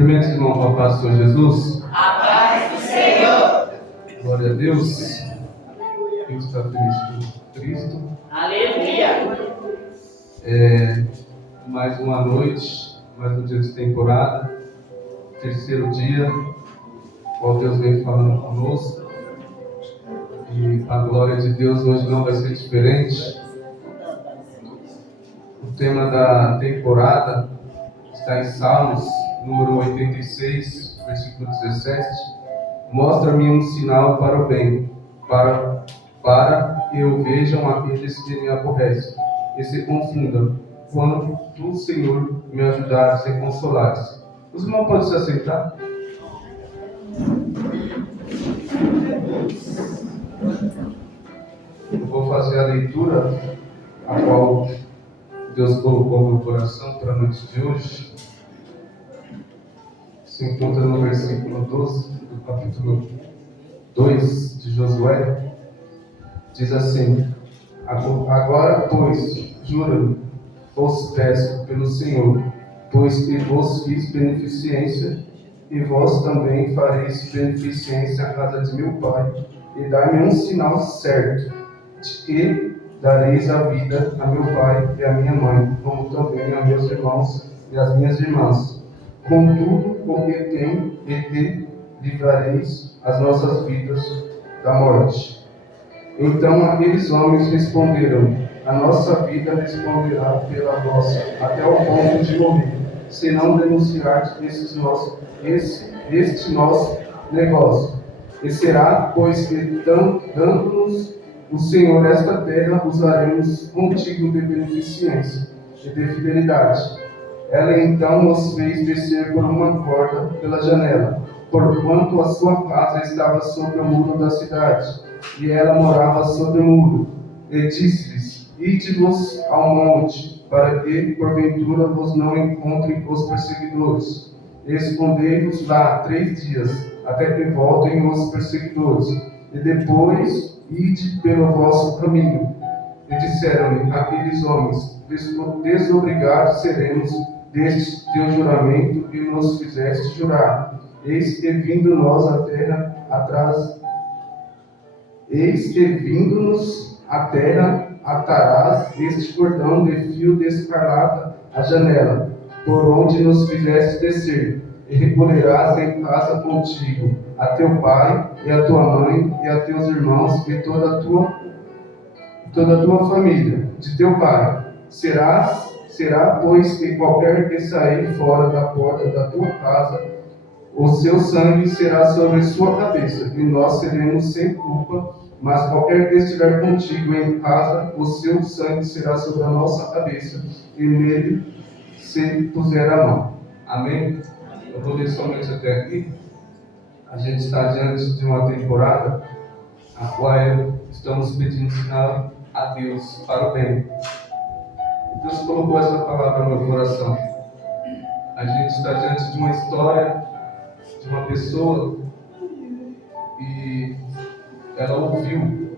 Primeiro, irmão, com a paz do Senhor Jesus. A paz do Senhor. Glória a Deus. Deus está feliz com Cristo. Aleluia. Mais uma noite, mais um dia de temporada. Terceiro dia, qual Deus vem falando conosco. E a glória de Deus hoje não vai ser diferente. O tema da temporada está em Salmos, número 86, versículo 17. Mostra-me um sinal para o bem, para que eu vejam aqueles que me aborrecem e se confundam, quando tu, Senhor, me ajudares e consolares. Os irmãos podem se aceitar? Eu vou fazer a leitura a qual Deus colocou no meu coração para a noite de hoje. Se encontra no versículo 12 do capítulo 2 de Josué. Diz assim: agora, pois, juro, vos peço pelo Senhor, pois que vos fiz beneficência, e vós também fareis beneficência à casa de meu pai, e dai-me um sinal certo, de que dareis a vida a meu pai e a minha mãe, como também a meus irmãos e as minhas irmãs. Contudo, o que tem, e te livrareis as nossas vidas da morte. Então aqueles homens responderam: a nossa vida responderá pela vossa, até o ponto de morrer, se não denunciardes este nosso negócio. E será, pois que dando-nos o Senhor esta terra, usaremos contigo de beneficência e de fidelidade. Ela então os fez descer por uma corda pela janela, porquanto a sua casa estava sobre o muro da cidade, e ela morava sobre o muro. E disse-lhes: ide-vos ao monte, para que, porventura, vos não encontrem os perseguidores. E escondei-vos lá 3 dias, até que voltem os perseguidores. E depois ide pelo vosso caminho. E disseram-lhe aqueles homens: desobrigados seremos deste teu juramento que nos fizeste jurar. Eis que vindo-nos à terra, atarás este cordão de fio de escarlata à janela, por onde nos fizeste descer, e recolherás em casa contigo a teu pai e a tua mãe e a teus irmãos e toda a tua família de teu pai. Será, pois, que qualquer que sair fora da porta da tua casa, o seu sangue será sobre sua cabeça, e nós seremos sem culpa. Mas qualquer que estiver contigo em casa, o seu sangue será sobre a nossa cabeça, e nele se puser a mão. Amém? Eu vou ler somente até aqui. A gente está diante de uma temporada a qual estamos pedindo sinal a Deus para o bem. Deus colocou essa palavra no meu coração. A gente está diante de uma história de uma pessoa e ela ouviu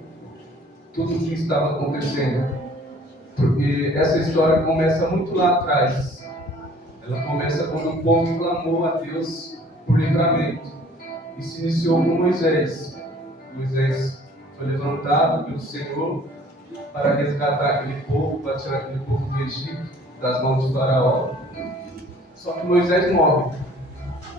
tudo o que estava acontecendo, porque essa história começa muito lá atrás. Ela começa quando o povo clamou a Deus por livramento e se iniciou com Moisés. Moisés foi levantado pelo Senhor para resgatar aquele povo, para tirar aquele povo do Egito, das mãos de Faraó. Só que Moisés morre.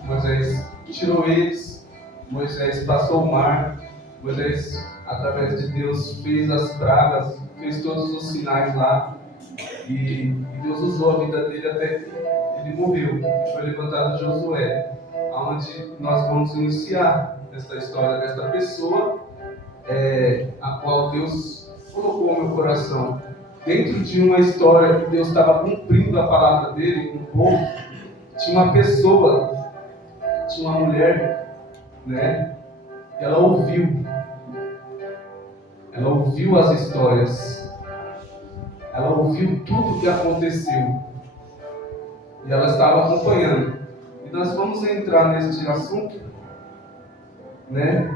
Moisés tirou eles, Moisés passou o mar, Moisés, através de Deus, fez as pragas, fez todos os sinais lá, e Deus usou a vida dele até que ele morreu. Foi levantado Josué, onde nós vamos iniciar esta história desta pessoa, a qual Deus colocou no meu coração. Dentro de uma história que Deus estava cumprindo a palavra dele com o povo, tinha uma pessoa, tinha uma mulher, né? Ela ouviu as histórias, ela ouviu tudo o que aconteceu e ela estava acompanhando. E nós vamos entrar neste assunto, né?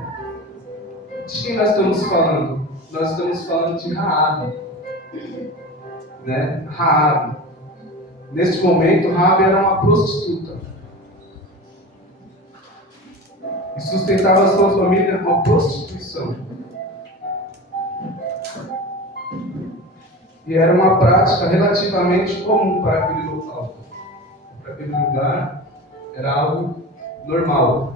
De quem nós estamos falando? Nós estamos falando de Raabe, né? Raabe. Neste momento, Raabe era uma prostituta. e sustentava sua família com a prostituição. E era uma prática relativamente comum para aquele local. Para aquele lugar, era algo normal.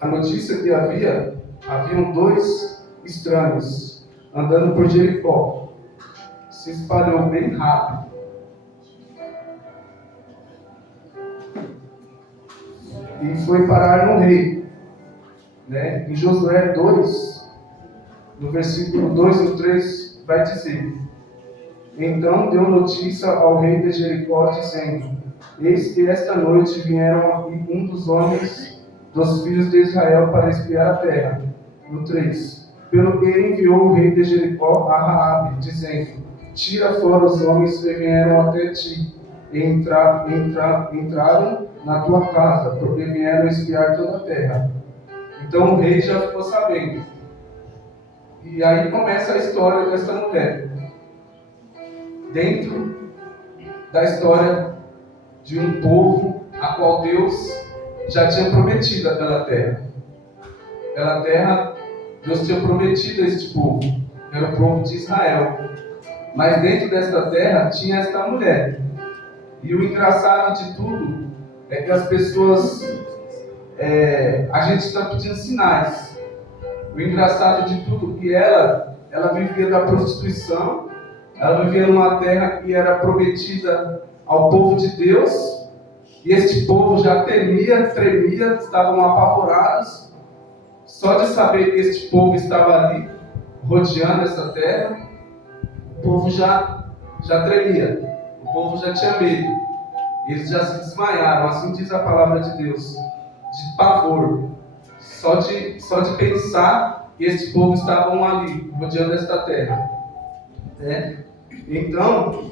A notícia que haviam 2 estranhos andando por Jericó. Se espalhou bem rápido. E foi parar no rei. Né? Em Josué 2, no versículo 2 e 3, vai dizer: então deu notícia ao rei de Jericó, dizendo: eis que esta noite vieram aqui um dos homens dos filhos de Israel para espiar a terra. No 3. Pelo que enviou o rei de Jericó a Raabe, dizendo: tira fora os homens que vieram até ti, e entraram na tua casa, porque vieram espiar toda a terra. Então o rei já ficou sabendo. E aí começa a história dessa mulher. Dentro da história de um povo a qual Deus já tinha prometido aquela terra. Aquela terra, Deus tinha prometido a este povo. Era o povo de Israel. Mas dentro desta terra tinha esta mulher. E o engraçado de tudo é que as pessoas... a gente está pedindo sinais. O engraçado de tudo é que ela vivia da prostituição. Ela vivia numa terra que era prometida ao povo de Deus. E este povo já temia, tremia, estavam apavorados. Só de saber que este povo estava ali, rodeando essa terra, o povo já tremia. O povo já tinha medo. Eles já se desmaiaram, assim diz a palavra de Deus, de pavor. Só de pensar que este povo estavam ali, rodeando esta terra. Então,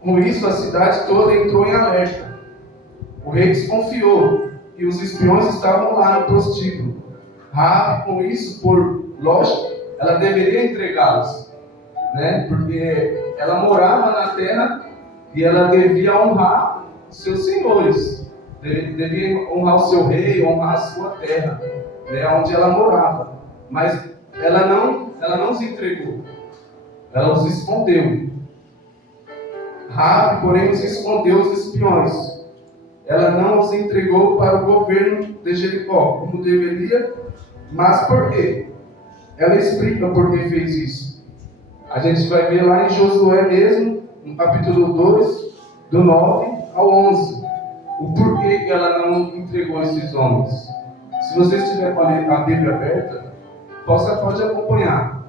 com isso a cidade toda entrou em alerta. O rei desconfiou que os espiões estavam lá no prostíbulo. Raabe, com isso, por lógica, ela deveria entregá-los, né? Porque ela morava na terra e ela devia honrar seus senhores, devia honrar o seu rei, honrar a sua terra, né? Onde ela morava. Mas ela não os entregou, ela os escondeu. Raabe, porém, os escondeu os espiões. Ela não os entregou para o governo de Jericó, como deveria. Mas por quê? Ela explica por que fez isso. A gente vai ver lá em Josué mesmo, no capítulo 2, do 9 ao 11, o porquê que ela não entregou esses homens. Se você estiver com a Bíblia aberta, pode acompanhar.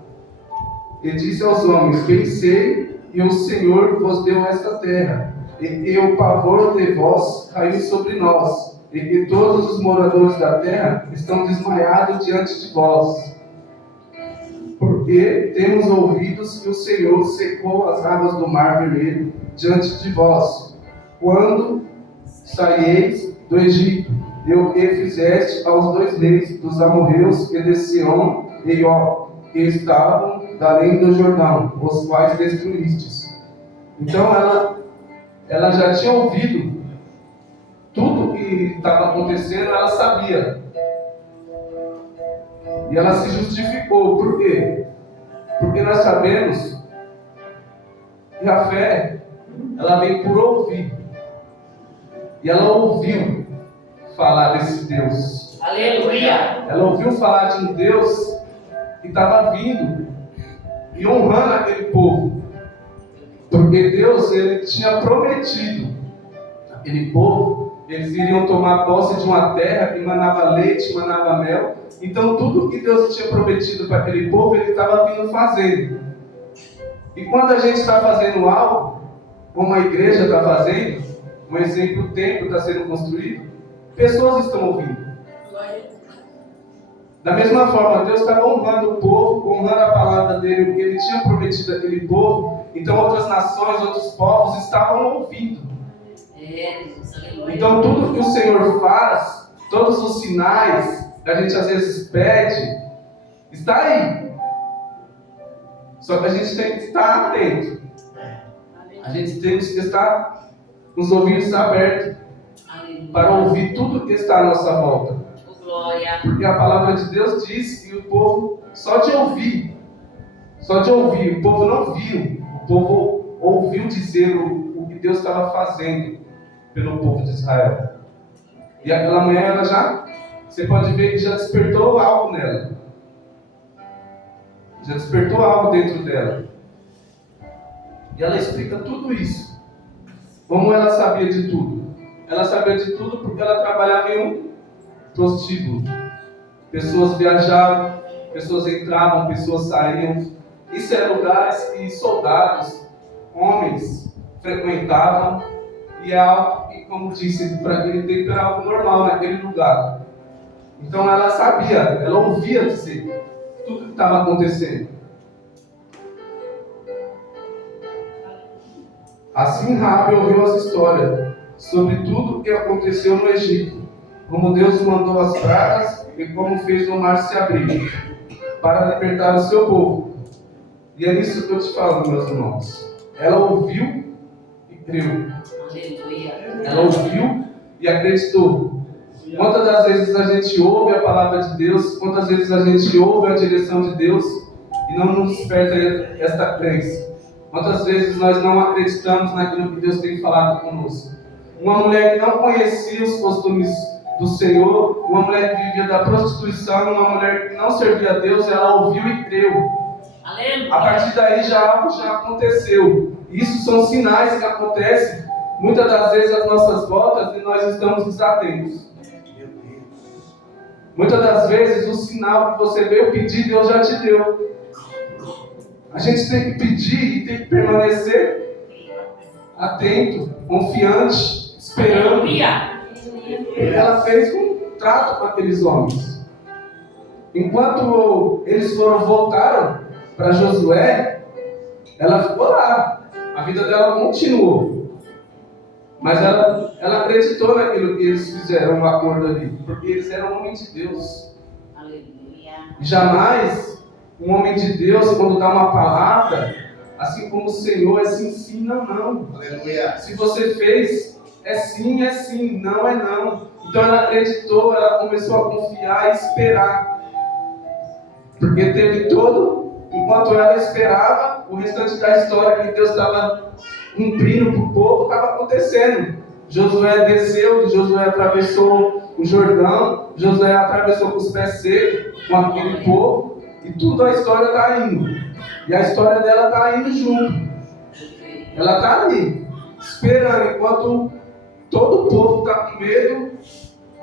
E disse aos homens: pensei, e o Senhor vos deu esta terra, e que o pavor de vós caiu sobre nós, e que todos os moradores da terra estão desmaiados diante de vós. Porque temos ouvidos que o Senhor secou as águas do mar vermelho diante de vós, quando saíeis do Egito, e o que fizeste aos 2 reis dos amorreus que de Sião e Og, que estavam da além do Jordão, os quais destruístes. Então ela já tinha ouvido tudo o que estava acontecendo, ela sabia. E ela se justificou. Por quê? Porque nós sabemos que a fé, ela vem por ouvir. E ela ouviu falar desse Deus. Aleluia! Ela ouviu falar de um Deus que estava vindo e honrando aquele povo. Porque Deus, ele tinha prometido aquele povo, eles iriam tomar posse de uma terra que manava leite, manava mel. Então tudo que Deus tinha prometido para aquele povo, ele estava vindo fazendo. E quando a gente está fazendo algo, como a igreja está fazendo, um exemplo, o templo está sendo construído, pessoas estão ouvindo. Da mesma forma, Deus estava honrando o povo, honrando a palavra dele, porque ele tinha prometido aquele povo. Então outras nações, outros povos estavam ouvindo. Então tudo que o Senhor faz, todos os sinais que a gente às vezes pede, está aí. Só que a gente tem que estar atento. A gente tem que estar com os ouvidos abertos para ouvir tudo que está à nossa volta. Glória. Porque a palavra de Deus diz que o povo, só de ouvir, o povo não viu, o povo ouviu dizer o que Deus estava fazendo pelo povo de Israel. E aquela mulher, ela já, você pode ver que já despertou algo nela. Já despertou algo dentro dela. E ela explica tudo isso. Como ela sabia de tudo? Ela sabia de tudo porque ela trabalhava em um prostíbulo. Pessoas viajavam, pessoas entravam, pessoas saíam. Isso é lugares que soldados, homens, frequentavam. E é algo que, como disse, para aquele tempo era algo normal naquele lugar. Então ela sabia, ela ouvia dizer tudo que estava acontecendo. Assim Raabe ouviu as histórias sobre tudo o que aconteceu no Egito, como Deus mandou as pragas e como fez o mar se abrir para libertar o seu povo. E é nisso que eu te falo, meus irmãos. Ela ouviu e creu. Aleluia. Ela ouviu e acreditou. Quantas das vezes a gente ouve a palavra de Deus, quantas vezes a gente ouve a direção de Deus e não nos desperta esta crença? Quantas vezes nós não acreditamos naquilo que Deus tem falado conosco? Uma mulher que não conhecia os costumes do Senhor, uma mulher que vivia da prostituição, uma mulher que não servia a Deus, ela ouviu e creu. Aleluia. A partir daí algo já aconteceu. Isso são sinais que acontecem muitas das vezes às nossas voltas e nós estamos desatentos. Muitas das vezes o sinal que você veio pedir, Deus já te deu. A gente tem que pedir e tem que permanecer atento, confiante, esperando. Aleluia. Ela fez um trato com aqueles homens. Enquanto eles voltaram para Josué, ela ficou lá. A vida dela continuou. Mas ela acreditou naquilo que eles fizeram, um acordo ali. Porque eles eram homens de Deus. Aleluia. Jamais um homem de Deus, quando dá uma palavra, assim como o Senhor, é sim, sim, não, não. Aleluia. Se você fez, é sim, não é não. Então ela acreditou, ela começou a confiar e esperar. Porque teve enquanto ela esperava, o restante da história que Deus estava cumprindo para o povo estava acontecendo. Josué desceu, Josué atravessou o Jordão, Josué atravessou com os pés secos, com aquele povo, e tudo a história está indo. E a história dela está indo junto. Ela está ali, esperando, enquanto todo o povo está com medo,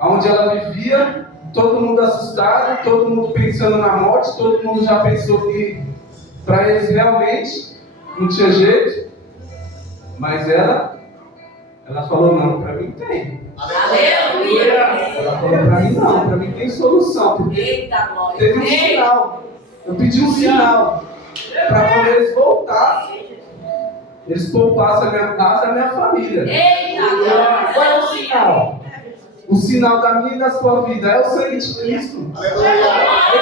onde ela vivia, todo mundo assustado, todo mundo pensando na morte, todo mundo já pensou que para eles realmente não tinha jeito. Mas ela falou, não, para mim tem. Aleluia. Ela falou, para mim não, para mim tem solução. Porque Eita glória. teve um sinal. Eu pedi um sinal para quando eles voltassem, eles poupassem a minha casa e a minha família. Eita glória. Qual é o sinal? O sinal da minha e da sua vida é o sangue de Cristo. Aleluia.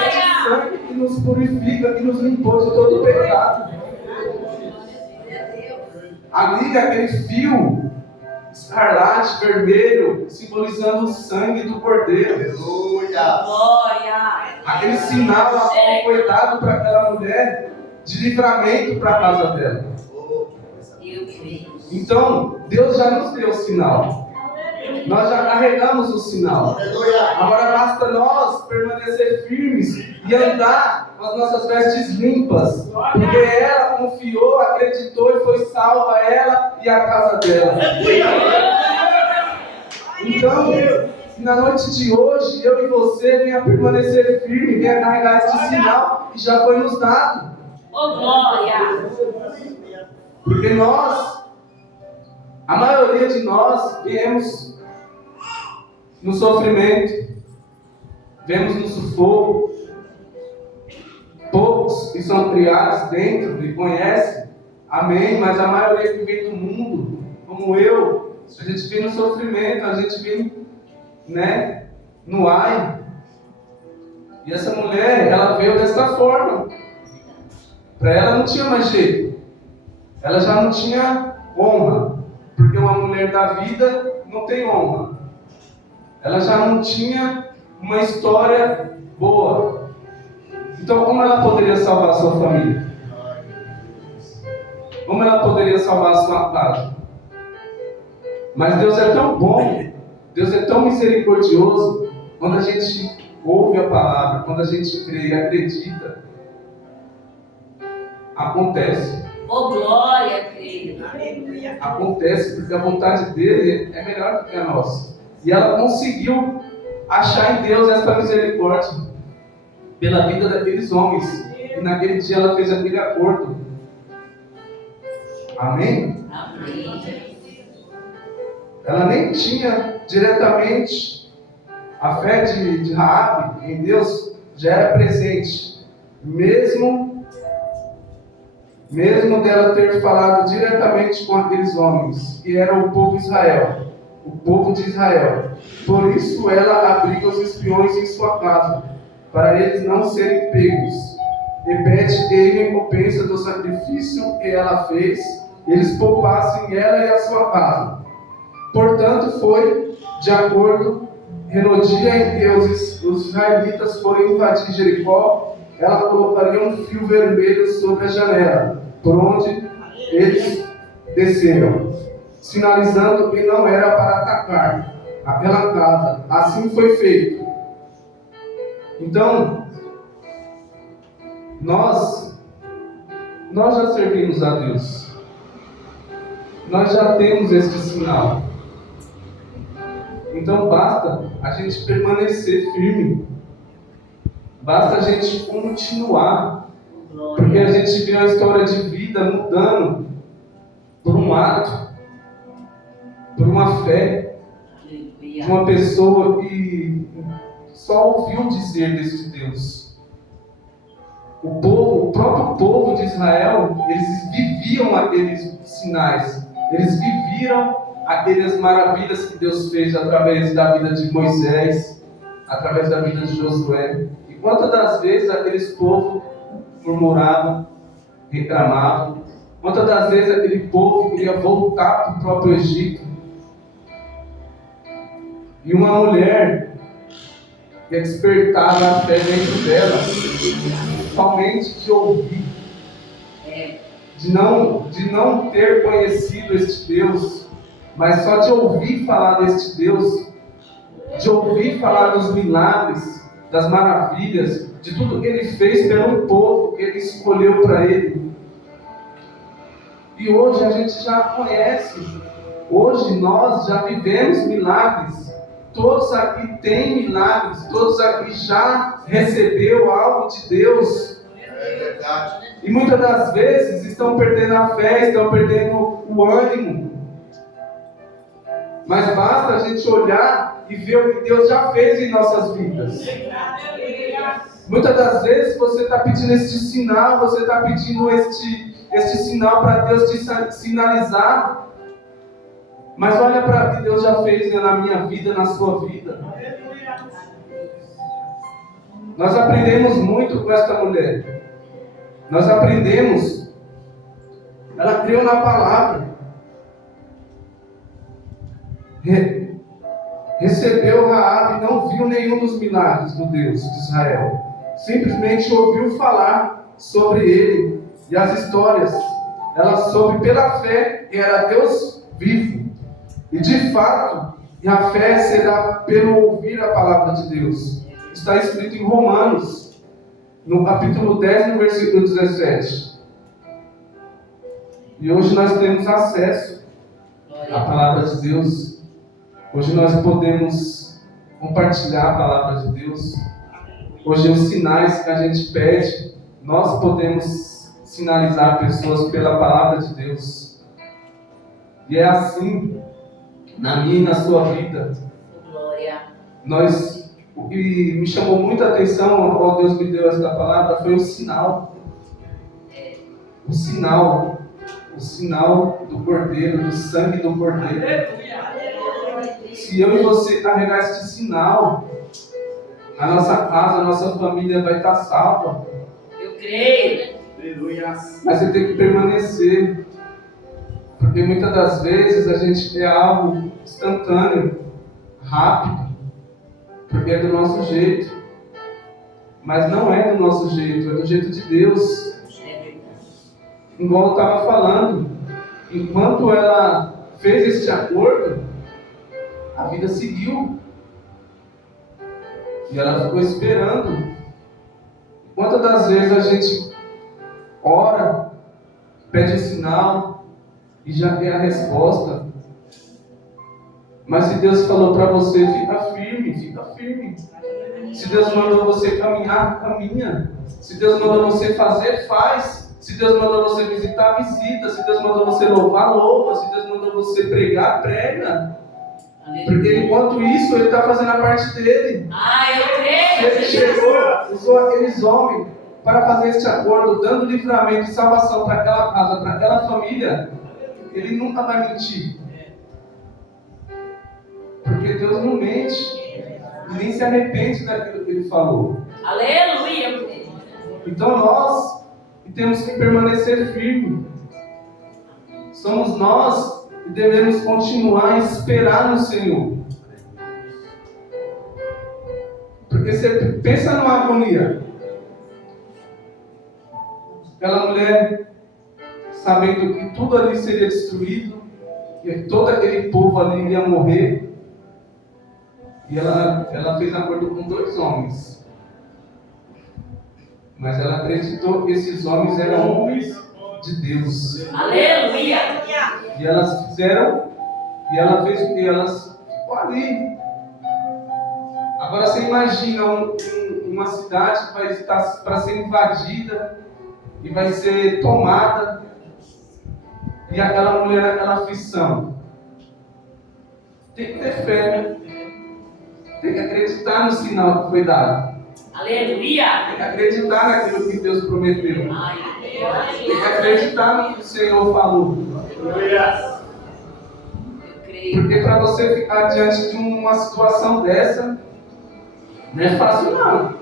Esse sangue que nos purifica, que nos limpou de todo o pecado. Ali, aquele fio escarlate, vermelho, simbolizando o sangue do Cordeiro. Aleluia. Glória. Aquele sinal foi dado para aquela mulher de livramento para a casa dela. Eu creio. Então, Deus já nos deu o sinal. Nós já carregamos o sinal. Aleluia. Agora basta nós permanecer firmes e andar com as nossas vestes limpas. Porque ela confiou, acreditou e foi salva, ela e a casa dela. Então, se na noite de hoje eu e você venha permanecer firme, venha carregar este sinal que já foi nos dado. Oh glória. Porque nós, a maioria de nós, viemos no sofrimento, vemos no sufoco. Poucos que são criados dentro e conhecem, amém, mas a maioria que vem do mundo, como eu, a gente vem no sofrimento, a gente vem, no ai. E essa mulher, ela veio desta forma. Para ela não tinha mais jeito. Ela já não tinha honra, porque uma mulher da vida não tem honra. Ela já não tinha uma história boa. Então, como ela poderia salvar a sua família? Como ela poderia salvar a sua casa? Mas Deus é tão bom, Deus é tão misericordioso, quando a gente ouve a palavra, quando a gente crê e acredita, acontece. Oh, glória, querido. Acontece porque a vontade dele é melhor do que a nossa. E ela conseguiu achar em Deus essa misericórdia pela vida daqueles homens. E naquele dia ela fez aquele acordo. Amém? Amém. Ela nem tinha diretamente a fé de Raabe em Deus, já era presente. Mesmo dela ter falado diretamente com aqueles homens, que eram o povo de Israel, o povo de Israel. Por isso ela abriga os espiões em sua casa, para eles não serem pegos. E pede que em recompensa do sacrifício que ela fez, eles poupassem ela e a sua casa. Portanto, foi de acordo, no dia em que os israelitas forem invadir Jericó, ela colocaria um fio vermelho sobre a janela, por onde eles desceram, sinalizando que não era para atacar aquela casa. Assim foi feito. Então, nós já servimos a Deus. Nós já temos este sinal. Então basta a gente permanecer firme. Basta a gente continuar. Porque a gente vê a história de vida mudando por um ato, por uma fé de uma pessoa que só ouviu dizer deste Deus. O próprio povo de Israel, eles viviam aqueles sinais, eles viviam aquelas maravilhas que Deus fez através da vida de Moisés, através da vida de Josué. E quantas das vezes aqueles povos murmuravam, reclamavam, quantas das vezes aquele povo queria voltar para o próprio Egito. E uma mulher que despertava a fé dentro dela, somente de ouvir, de não ter conhecido este Deus, mas só de ouvir falar deste Deus, de ouvir falar dos milagres, das maravilhas, de tudo que Ele fez pelo povo que Ele escolheu para Ele. E hoje a gente já conhece, hoje nós já vivemos milagres, todos aqui têm milagres, todos aqui já recebeu algo de Deus. É verdade. E muitas das vezes estão perdendo a fé, estão perdendo o ânimo. Mas basta a gente olhar e ver o que Deus já fez em nossas vidas. Muitas das vezes você está pedindo este sinal, você está pedindo este sinal para Deus te sinalizar. Mas olha para o que Deus já fez na minha vida, na sua vida. Nós aprendemos muito com esta mulher. Nós aprendemos. Ela creu na palavra. Recebeu Raabe e não viu nenhum dos milagres do Deus de Israel. Simplesmente ouviu falar sobre ele e as histórias. Ela soube pela fé que era Deus vivo. E de fato, a fé será pelo ouvir a palavra de Deus. Está escrito em Romanos, no capítulo 10, no versículo 17. E hoje nós temos acesso à palavra de Deus. Hoje nós podemos compartilhar a palavra de Deus. Hoje os sinais que a gente pede, nós podemos sinalizar pessoas pela palavra de Deus. E é assim na minha e na sua vida. O que me chamou muita atenção, quando Deus me deu esta palavra, foi o sinal. O sinal do Cordeiro, do sangue do Cordeiro. Se eu e você carregar este sinal, a nossa casa, a nossa família vai estar salva. Eu creio. Mas você tem que permanecer. Porque muitas das vezes a gente quer algo instantâneo, rápido. porque é do nosso jeito. Mas não é do nosso jeito, é do jeito de Deus. Igual eu estava falando, enquanto ela fez este acordo, a vida seguiu. E ela ficou esperando. Quantas das vezes a gente ora, pede um sinal e já tem a resposta? Mas se Deus falou para você, fica firme, fica firme. Se Deus mandou você caminhar, caminha. Se Deus mandou você fazer, faz. Se Deus mandou você visitar, visita. Se Deus mandou você louvar, louva. Se Deus mandou você pregar, prega. Porque enquanto isso, Ele está fazendo a parte dele. Eu creio. Ele chegou, usou aqueles homens para fazer este acordo, dando livramento e salvação para aquela casa, para aquela família. Ele nunca vai mentir. Porque Deus não mente. E nem se arrepende daquilo que Ele falou. Aleluia, eu creio. Então nós temos que permanecer firmes. Somos nós que devemos continuar a esperar no Senhor. Porque você pensa numa agonia. Aquela mulher, sabendo que tudo ali seria destruído, que todo aquele povo ali ia morrer, e ela fez acordo com 2 homens. Mas ela acreditou que esses homens eram homens de Deus. Aleluia. E elas fizeram, e ela fez o que? Elas ficou ali. Agora você imagina uma cidade que vai estar para ser invadida e vai ser tomada, e aquela mulher naquela aflição. Tem que ter fé, né? Tem que acreditar no sinal que foi dado. Aleluia. Tem que acreditar naquilo que Deus prometeu. Tem que acreditar no que o Senhor falou. Eu creio. Porque para você ficar diante de uma situação dessa, não é fácil não.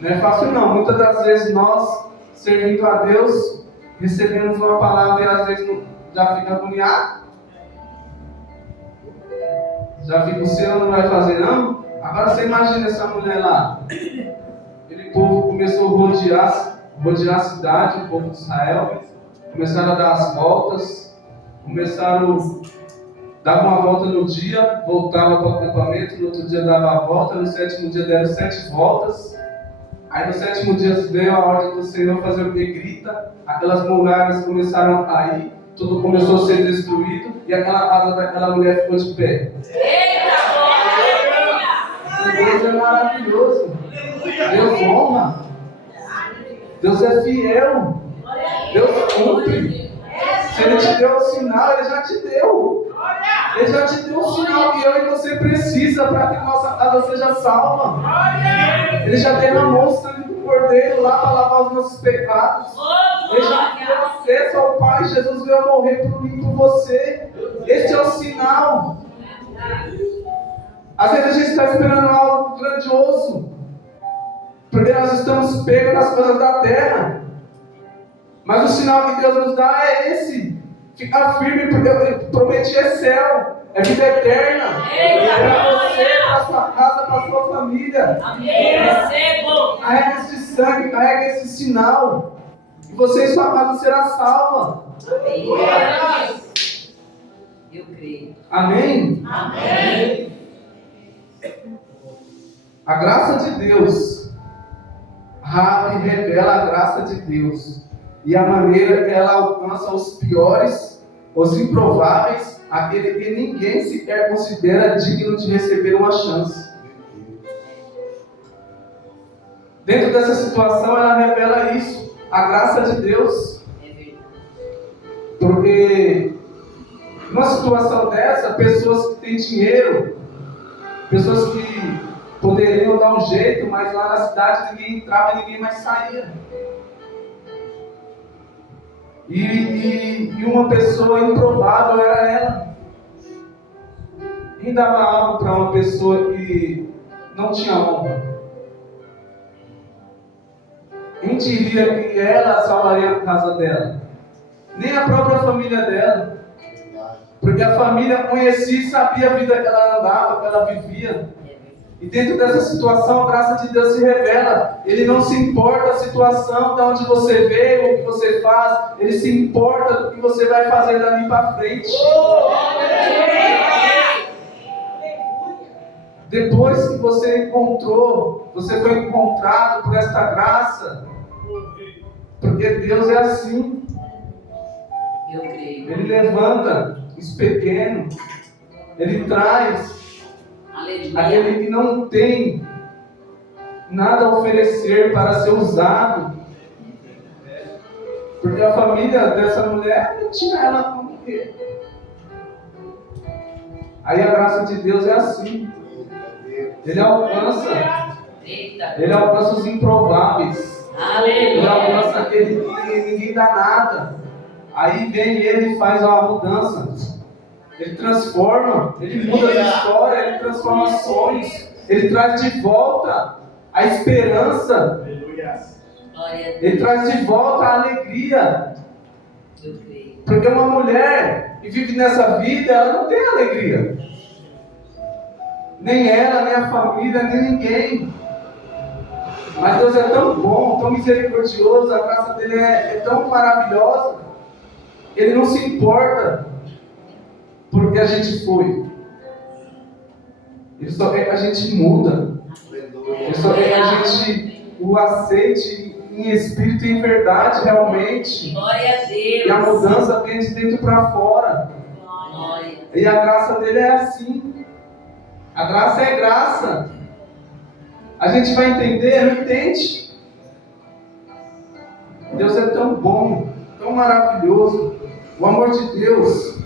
Não é fácil não. Muitas das vezes nós, servindo a Deus, recebemos uma palavra e às vezes já fica agoniado. Já fica, o Senhor não vai fazer não? Agora você imagina essa mulher lá. Aquele povo começou a rodear a cidade, o povo de Israel. Começaram a dar as voltas. Dava uma volta no dia, voltava para o acampamento, no outro dia dava a volta, no 7º dia deram 7 voltas. Aí no 7º dia veio a ordem do Senhor fazer o que? Grita. Aquelas muralhas começaram a cair, tudo começou a ser destruído e aquela casa daquela mulher ficou de pé. Eita, glória! Deus é maravilhoso. Deus honra. Deus é fiel. Deus cumpre. Se Ele te deu o sinal, Ele já te deu. Ele já te deu o sinal que eu e você precisa para que nossa casa seja salva. Ele já derramou o sangue do Cordeiro lá para lavar os nossos pecados. Ele já deu acesso ao Pai. Jesus veio morrer por mim e por você. Este é o sinal. Às vezes a gente está esperando algo grandioso, porque nós estamos pegos nas coisas da terra. Mas o sinal que Deus nos dá é esse. Ficar firme, porque Ele prometi é céu, é vida eterna. É para você, para a sua casa, para a sua família. Recebo. Carrega esse sangue, carrega esse sinal. E você e sua casa será salva. Eu creio. Amém? Amém. A graça de Deus. Raabe revela a graça de Deus. E a maneira que ela alcança os piores, os improváveis, aquele que ninguém sequer considera digno de receber uma chance. Dentro dessa situação, ela revela isso, a graça de Deus. Porque numa situação dessa, pessoas que têm dinheiro, pessoas que poderiam dar um jeito, mas lá na cidade ninguém entrava e ninguém mais saía. E uma pessoa improvável era ela. Quem dava algo para uma pessoa que não tinha honra? Quem diria que ela salvaria a casa dela? Nem a própria família dela. Porque a família conhecia e sabia a vida que ela andava, que ela vivia. E dentro dessa situação, a graça de Deus se revela. Ele não se importa a situação de onde você veio, o que você faz. Ele se importa do que você vai fazer dali para frente. Depois que você encontrou, você foi encontrado por esta graça. Porque Deus é assim. Eu creio. Ele levanta os pequenos. Ele traz Aleluia. aquele que não tem nada a oferecer para ser usado. Porque a família dessa mulher não tinha ela como quê. Aí a graça de Deus é assim. Ele alcança os improváveis. Ele alcança aquele que ninguém dá nada. Aí vem ele e faz uma mudança. Ele transforma, ele muda a história, ele transforma sonhos. Ele traz de volta a esperança. Ele traz de volta a alegria. Eu creio. Porque uma mulher que vive nessa vida, ela não tem alegria. Nem ela, nem a família, nem ninguém. Mas Deus é tão bom, tão misericordioso, a graça dele é tão maravilhosa. Ele não se importa porque a gente foi. Ele só quer que a gente muda. Ele só quer que a gente o aceite em espírito e em verdade realmente. Glória a Deus. E a mudança vem de dentro para fora. Glória. E a graça dele é assim. A graça é graça. A gente vai entender, não entende. Deus é tão bom, tão maravilhoso. O amor de Deus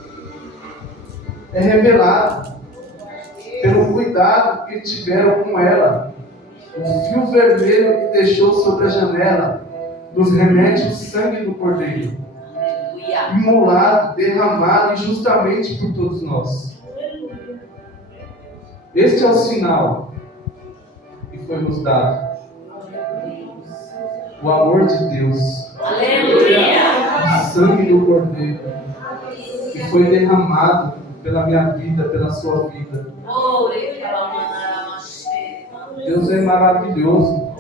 é revelado pelo cuidado que tiveram com ela. O fio vermelho que deixou sobre a janela nos remete o sangue do Cordeiro, Aleluia. imolado, derramado injustamente por todos nós. Este é o sinal que foi nos dado. O amor de Deus, Aleluia. o sangue do Cordeiro, que foi derramado pela minha vida, pela sua vida. Deus é maravilhoso.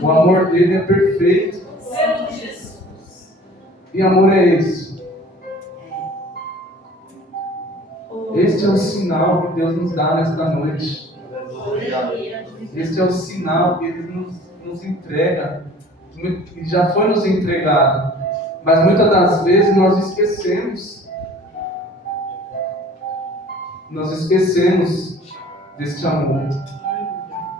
O amor dele é perfeito. Que amor é esse? Este é o sinal que Deus nos dá nesta noite. Este é o sinal que Ele nos entrega. Que já foi nos entregado. Mas muitas das vezes nós esquecemos. Nós esquecemos deste amor.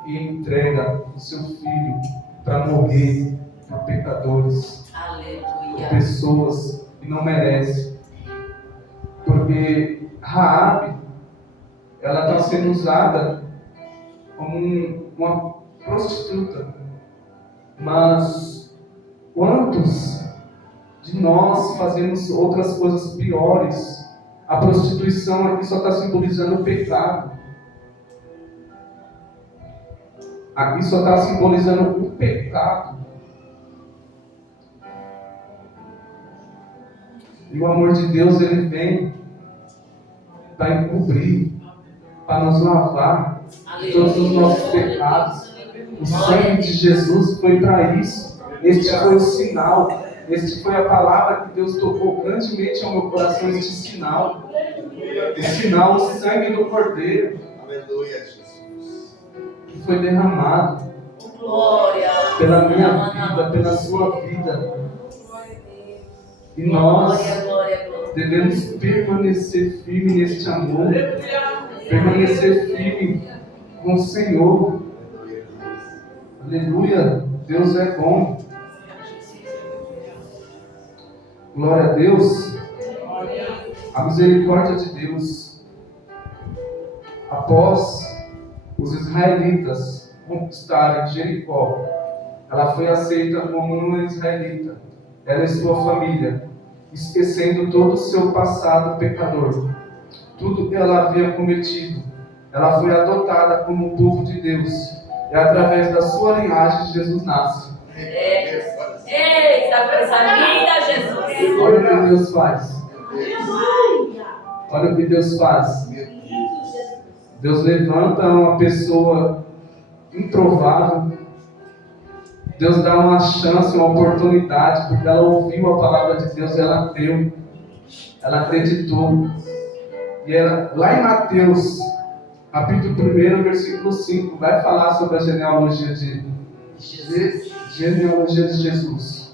E entrega o seu filho para morrer por pecadores. Por Aleluia. pessoas que não merecem. Porque Raabe, ela está sendo usada como uma prostituta. Mas quantos de nós fazemos outras coisas piores? A prostituição aqui só está simbolizando o pecado. Aqui só está simbolizando o pecado. E o amor de Deus, ele vem para encobrir, para nos lavar de todos os nossos pecados. O sangue de Jesus foi para isso. Este foi o sinal. Este foi a palavra que Deus tocou grandemente ao meu coração. Este sinal. O sinal, o sangue do Cordeiro. Aleluia, Jesus. Que foi derramado Glória. pela minha vida, pela sua vida. E nós devemos permanecer firme neste amor, permanecer firme com o Senhor. Aleluia, Deus é bom. Glória a Deus. A misericórdia de Deus. Após os israelitas conquistarem Jericó, ela foi aceita como uma israelita, ela e sua família, esquecendo todo o seu passado pecador, tudo que ela havia cometido. Ela foi adotada como povo de Deus, e através da sua linhagem Jesus nasce. Eita, coisa linda, Jesus. Olha o que Deus faz. Olha o que Deus faz. Deus levanta uma pessoa improvável. Deus dá uma chance, uma oportunidade, porque ela ouviu a palavra de Deus e ela creu. Ela acreditou. E ela, lá em Mateus, capítulo 1, versículo 5, vai falar sobre a genealogia de Jesus.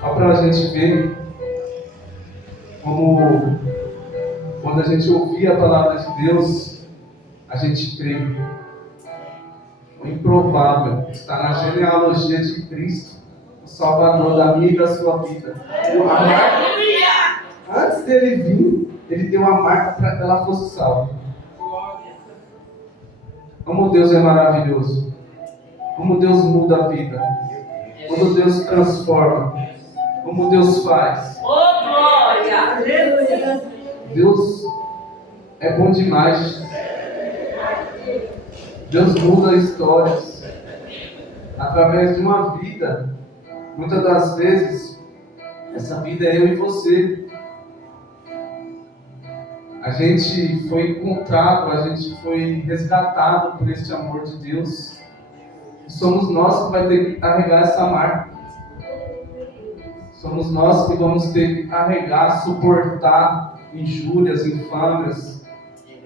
Só para a gente ver como, quando a gente ouvir a palavra de Deus, a gente crê. O improvável está na genealogia de Cristo, o Salvador da minha e da sua vida. Antes dele vir, ele deu uma marca para que ela fosse salva. Como Deus é maravilhoso. Como Deus muda a vida. Como Deus transforma. Como Deus faz. Oh, glória! Deus é bom demais. Deus muda histórias. Através de uma vida. Muitas das vezes, essa vida é eu e você. A gente foi encontrado, a gente foi resgatado por este amor de Deus. E somos nós que vai ter que carregar essa marca. Somos nós que vamos ter que carregar, suportar injúrias, infâmias,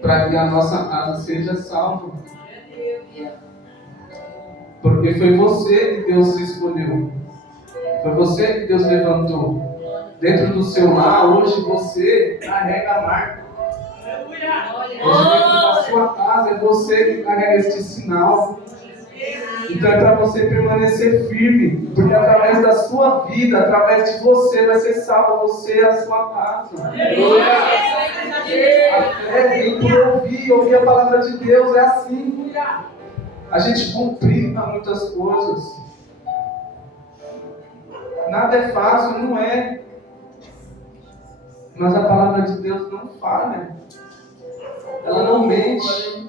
para que a nossa casa seja salva. Porque foi você que Deus escolheu. Foi você que Deus levantou. Dentro do seu lar, hoje você carrega a marca. Hoje dentro da sua casa é você que carrega este sinal. Então é para você permanecer firme, porque através da sua vida, através de você, vai ser salvo você e a sua casa. A fé vem por ouvir a palavra de Deus, é assim. A gente complica muitas coisas. Nada é fácil, não é. Mas a palavra de Deus não falha. Ela não mente.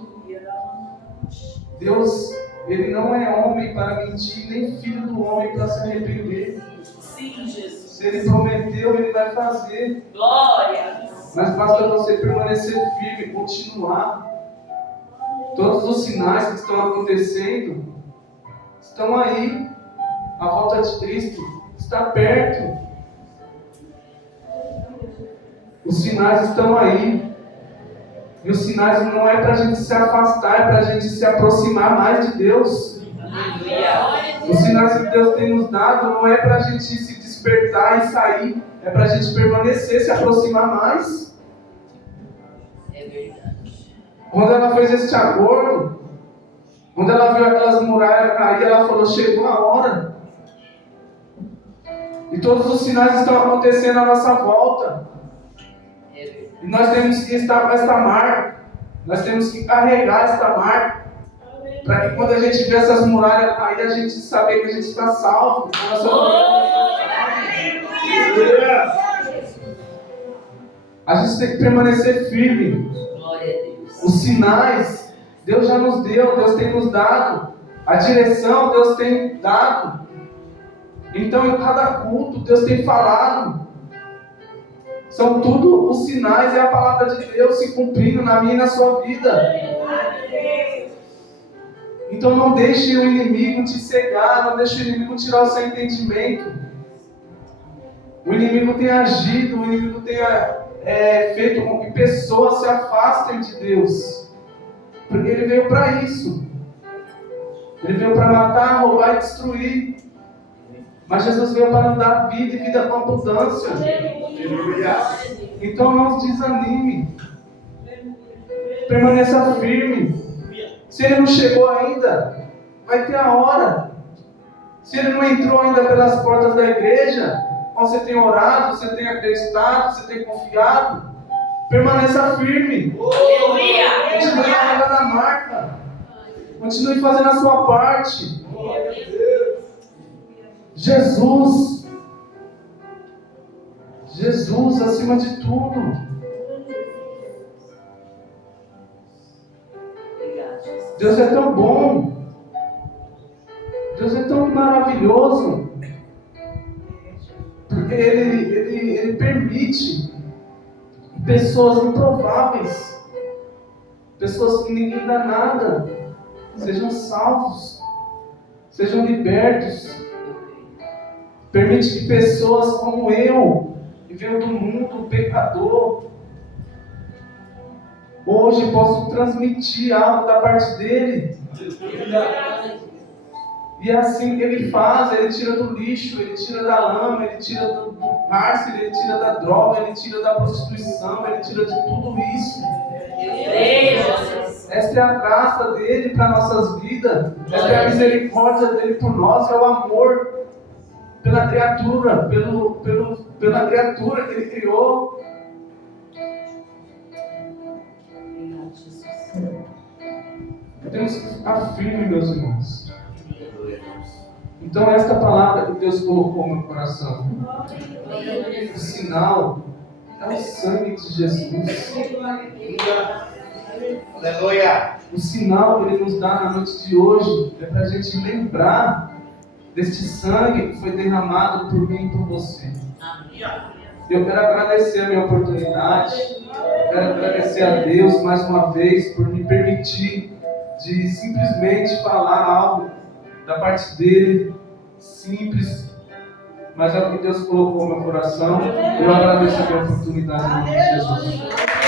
Deus, Ele não é homem para mentir, nem filho do homem para se arrepender. Sim, Jesus. Se Ele prometeu, Ele vai fazer. Glória. Mas basta você permanecer firme, continuar. Todos os sinais que estão acontecendo estão aí. A volta de Cristo está perto. Os sinais estão aí. E os sinais não é para a gente se afastar, é para a gente se aproximar mais de Deus. Os sinais que Deus tem nos dado não é para a gente se despertar e sair, é para a gente permanecer, se aproximar mais. É verdade. Quando ela fez esse acordo, quando ela viu aquelas muralhas cair, ela falou: chegou a hora. E todos os sinais estão acontecendo à nossa volta. E nós temos que estar com esta marca. Nós temos que carregar esta marca. Para que quando a gente vê essas muralhas cair, a gente saber que a gente está salvo. A gente tem que permanecer firme. Glória a Deus. Os sinais, Deus já nos deu, Deus tem nos dado. A direção, Deus tem dado. Então, em cada culto, Deus tem falado. São tudo os sinais e a palavra de Deus se cumprindo na minha e na sua vida. Então não deixe o inimigo te cegar, não deixe o inimigo tirar o seu entendimento. O inimigo tem agido, o inimigo tem feito com que pessoas se afastem de Deus. Porque ele veio para isso. Ele veio para matar, roubar e destruir. Mas Jesus veio para nos dar vida e vida com abundância. Então não desanime. Permaneça firme. Se ele não chegou ainda, vai ter a hora. Se ele não entrou ainda pelas portas da igreja, você tem orado, você tem acreditado, você tem confiado, permaneça firme. Continue carregando a marca. Continue fazendo a sua parte. Jesus acima de tudo. Deus é tão bom. Deus é tão maravilhoso. Porque Ele permite pessoas improváveis pessoas que ninguém dá nada, sejam salvos, sejam libertos. Permite que pessoas como eu, que venho do mundo pecador, hoje possam transmitir algo da parte dele. E assim ele faz, ele tira do lixo, ele tira da lama, ele tira do cárcere, ele tira da droga, ele tira da prostituição, ele tira de tudo isso. Esta é a graça dele para nossas vidas, esta é a misericórdia dele por nós, é o amor pela criatura, pela criatura que ele criou. Temos que ficar firme, meus irmãos. Então esta palavra que Deus colocou no meu coração, o sinal é o sangue de Jesus. Aleluia. O sinal que Ele nos dá na noite de hoje é para a gente lembrar deste sangue que foi derramado por mim e por você. Eu quero agradecer a minha oportunidade, quero agradecer a Deus mais uma vez por me permitir de simplesmente falar algo da parte dele, simples, mas é o que Deus colocou no meu coração. Eu agradeço a minha oportunidade em nome de Jesus.